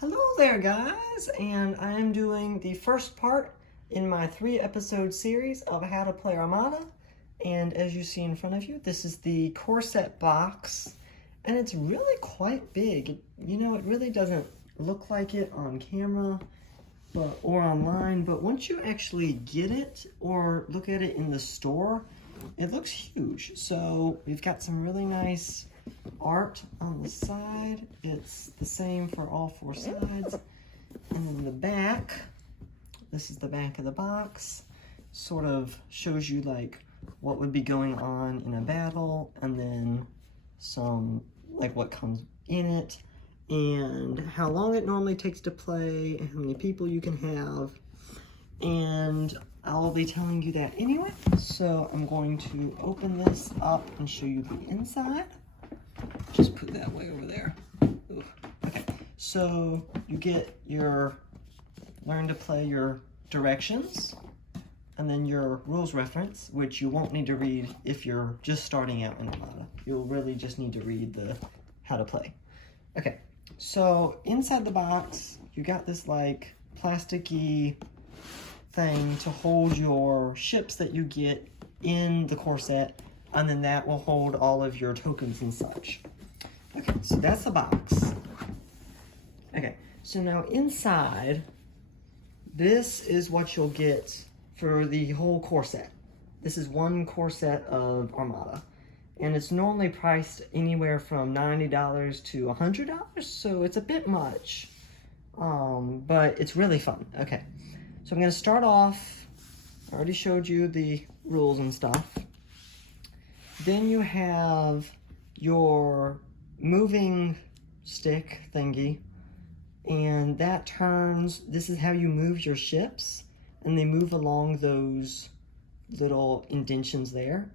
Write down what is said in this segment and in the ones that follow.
Hello there, guys, and I'm doing the first part in my 3-episode series of How to Play Armada. And as you see in front of you, this is the core set box, and it's really quite big. It really doesn't look like it on camera or online, but once you actually get it or look at it in the store, it looks huge. So we've got some really nice art on the side. It's the same for all 4 sides. And then the back, this is the back of the box, sort of shows you like what would be going on in a battle, and then some like what comes in it, and how long it normally takes to play, and how many people you can have. And I'll be telling you that anyway. So I'm going to open this up and show you the inside. Just put that way over there. Ooh. Okay, so you get learn to play your directions, and then your rules reference, which you won't need to read if you're just starting out in Armada. You'll really just need to read the how to play. Okay, so inside the box, you got this like plasticky thing to hold your ships that you get in the core set, and then that will hold all of your tokens and such. Okay, so that's the box. Okay, so now inside, this is what you'll get for the whole core set. This is one core set of Armada, and it's normally priced anywhere from $90 to $100, so it's a bit much, but it's really fun. Okay, so I'm going to start off. I already showed you the rules and stuff. Then you have your moving stick thingy, and that turns. This is how you move your ships, and they move along those little indentions there,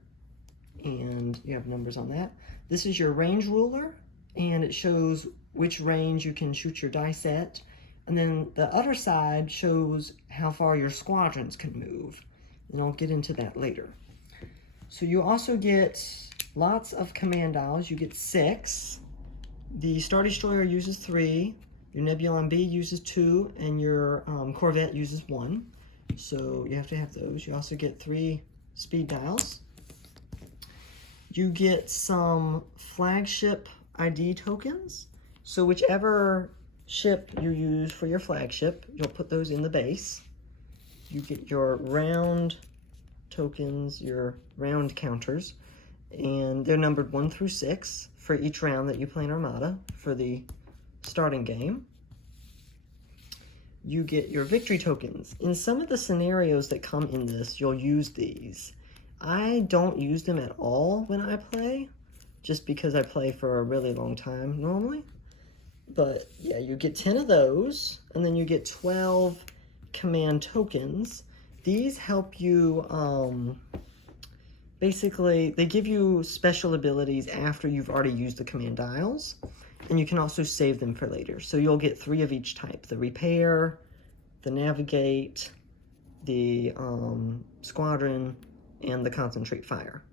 and you have numbers on that. This is your range ruler, and it shows which range you can shoot your dice at, and then the other side shows how far your squadrons can move, and I'll get into that later. So you also get lots of command dials. You get 6. The Star Destroyer uses 3. Your Nebula MB uses 2, and your Corvette uses 1. So you have to have those. You also get 3 speed dials. You get some flagship ID tokens. So whichever ship you use for your flagship, you'll put those in the base. You get your round tokens, your round counters, and they're numbered 1 through 6 for each round that you play in Armada for the starting game. You get your victory tokens. In some of the scenarios that come in this, you'll use these. I don't use them at all when I play, just because I play for a really long time normally. But yeah, you get 10 of those, and then you get 12 command tokens. These help you, basically, they give you special abilities after you've already used the command dials, and you can also save them for later. So you'll get 3 of each type: the repair, the navigate, the squadron, and the concentrate fire.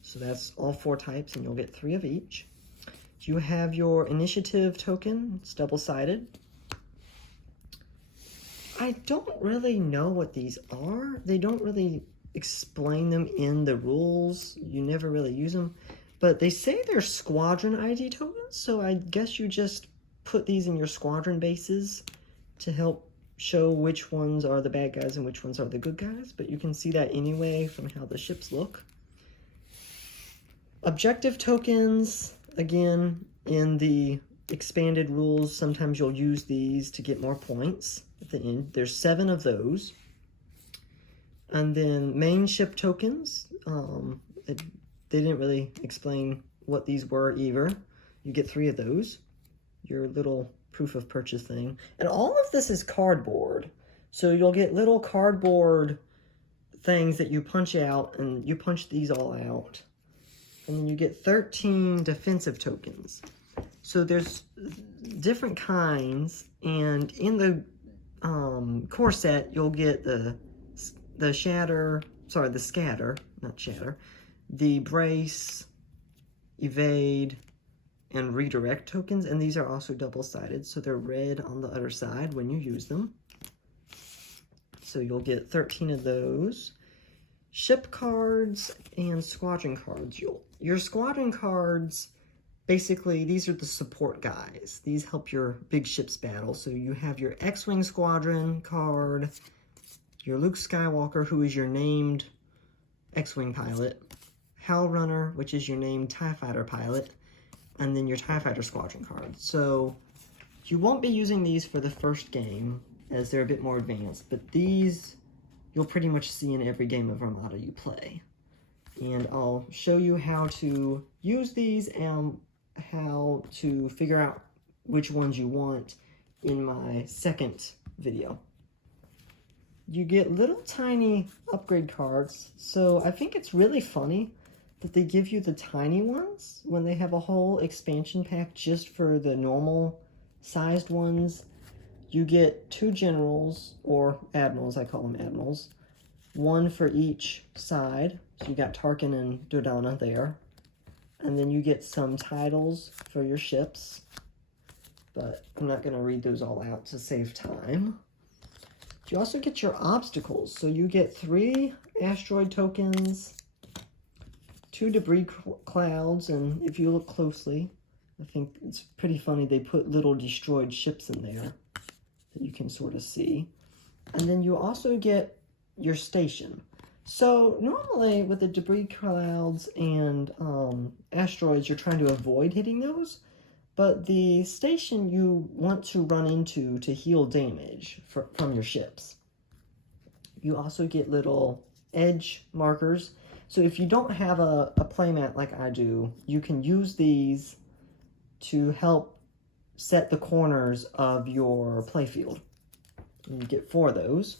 So that's all 4 types, and you'll get 3 of each. You have your initiative token. It's double-sided. I don't really know what these are. They don't really explain them in the rules. You never really use them. But they say they're squadron ID tokens, so I guess you just put these in your squadron bases to help show which ones are the bad guys and which ones are the good guys. But you can see that anyway from how the ships look. Objective tokens, again, in the expanded rules, sometimes you'll use these to get more points at the end. There's 7 of those. And then main ship tokens, they didn't really explain what these were either. You get 3 of those, your little proof of purchase thing. And all of this is cardboard. So you'll get little cardboard things that you punch out, and you punch these all out. And then you get 13 defensive tokens. So there's different kinds, and in the core set, you'll get the scatter, the brace, evade, and redirect tokens, and these are also double-sided, so they're red on the other side when you use them. So you'll get 13 of those. Ship cards and squadron cards. Your squadron cards, basically, these are the support guys. These help your big ships battle. So you have your X-Wing Squadron card, your Luke Skywalker, who is your named X-Wing pilot, Hal Runner, which is your named TIE Fighter pilot, and then your TIE Fighter Squadron card. So you won't be using these for the first game, as they're a bit more advanced, but these you'll pretty much see in every game of Armada you play. And I'll show you how to use these and how to figure out which ones you want in my second video. You get little tiny upgrade cards, so I think it's really funny that they give you the tiny ones when they have a whole expansion pack just for the normal sized ones. You get 2 generals, or admirals, I call them admirals, 1 for each side. So you got Tarkin and Dodonna there. And then you get some titles for your ships, but I'm not going to read those all out to save time. You also get your obstacles. So you get 3 asteroid tokens, 2 debris clouds, and if you look closely, I think it's pretty funny, they put little destroyed ships in there that you can sort of see. And then you also get your station. So normally with the debris clouds and asteroids, you're trying to avoid hitting those, but the station you want to run into to heal damage from your ships. You also get little edge markers. So if you don't have a playmat like I do, you can use these to help set the corners of your playfield. And you get 4 of those.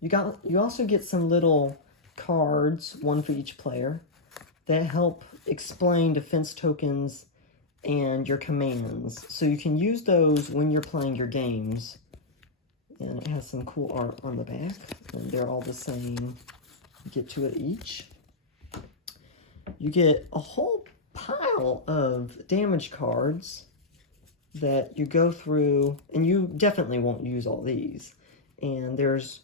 You also get some little cards, 1 for each player, that help explain defense tokens and your commands. So you can use those when you're playing your games. And it has some cool art on the back. And they're all the same. You get 2 of each. You get a whole pile of damage cards that you go through, and you definitely won't use all these. And there's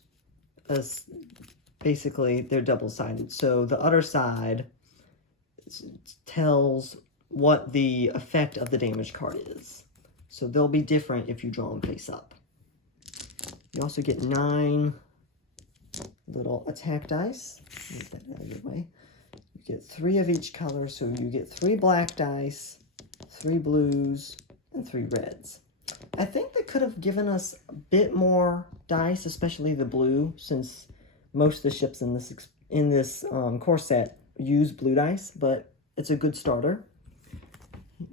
basically they're double-sided. So the other side tells what the effect of the damage card is. So they'll be different if you draw them face up. You also get 9 little attack dice. Move that out of your way. You get 3 of each color, so you get 3 black dice, 3 blues, and 3 reds. I think they could have given us a bit more dice, especially the blue, since most of the ships in this core set use blue dice, but it's a good starter.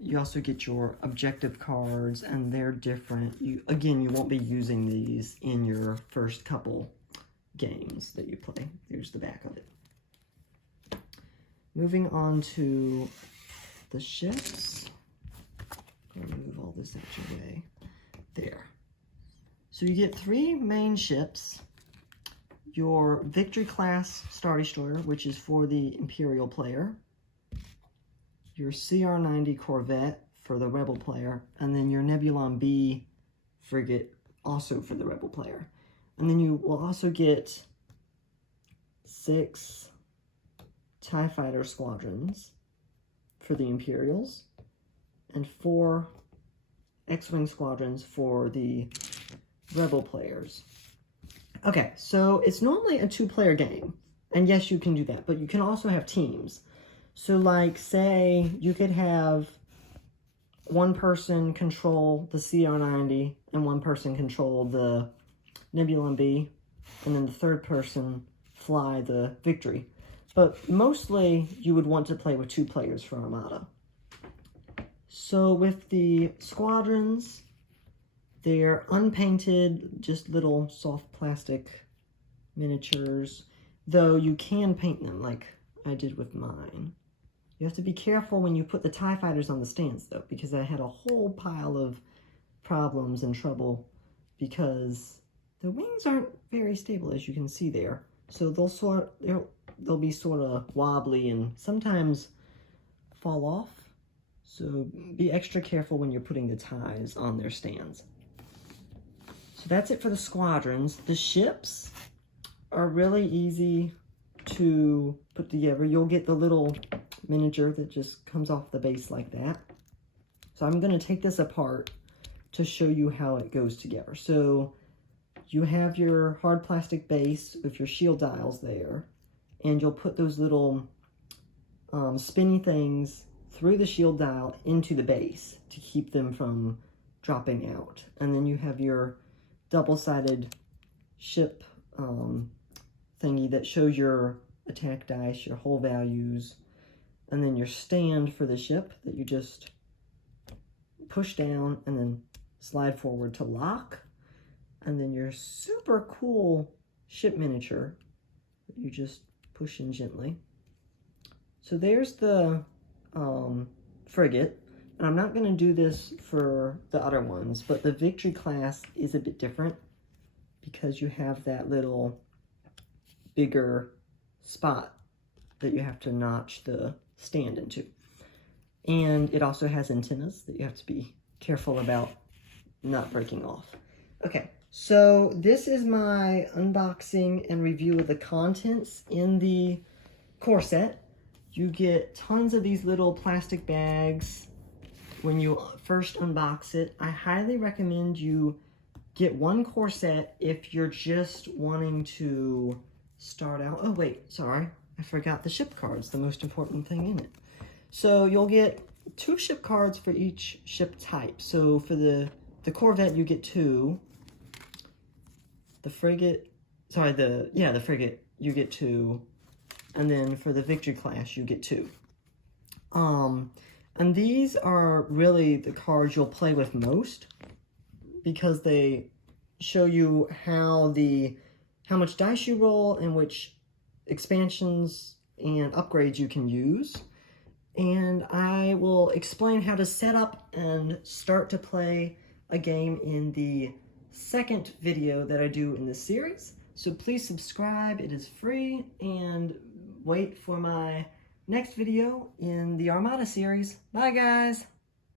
You also get your objective cards, and they're different. Again, you won't be using these in your first couple games that you play. Here's the back of it. Moving on to the ships. I'll move all this out your way. There. So you get 3 main ships. Your Victory class Star Destroyer, which is for the Imperial player. Your CR-90 Corvette for the Rebel player. And then your Nebulon B frigate, also for the Rebel player. And then you will also get 6 TIE Fighter squadrons for the Imperials, and 4 X-Wing squadrons for the Rebel players. Okay, so it's normally a 2-player game, and yes, you can do that, but you can also have teams. So like, say, you could have 1 person control the CR-90, and 1 person control the Nebulon B, and then the 3rd person fly the Victory. But mostly, you would want to play with 2 players for Armada. So with the squadrons, they're unpainted, just little soft plastic miniatures, though you can paint them like I did with mine. You have to be careful when you put the TIE Fighters on the stands, though, because I had a whole pile of problems and trouble because the wings aren't very stable, as you can see there. So they'll be sort of wobbly and sometimes fall off. So be extra careful when you're putting the ties on their stands. So that's it for the squadrons. The ships are really easy to put together. You'll get the little miniature that just comes off the base like that. So I'm going to take this apart to show you how it goes together. So you have your hard plastic base with your shield dials there, and you'll put those little spinny things through the shield dial into the base to keep them from dropping out. And then you have your double-sided ship thingy that shows your attack dice, your hull values, and then your stand for the ship that you just push down and then slide forward to lock. And then your super cool ship miniature that you just push in gently. So there's the frigate. And I'm not going to do this for the other ones, but the Victory class is a bit different because you have that little bigger spot that you have to notch the stand into. And it also has antennas that you have to be careful about not breaking off. Okay, so this is my unboxing and review of the contents in the core set. You get tons of these little plastic bags when you first unbox it. I highly recommend you get one core set if you're just wanting to start out. Oh wait, sorry, I forgot the ship cards, the most important thing in it. So you'll get 2 ship cards for each ship type. So for the Corvette, you get 2. The frigate, sorry, the frigate, you get 2. And then for the Victory class, you get 2. And these are really the cards you'll play with most because they show you how much dice you roll and which expansions and upgrades you can use. And I will explain how to set up and start to play a game in the second video that I do in this series. So please subscribe, it is free, and wait for my next video in the Armada series. Bye guys!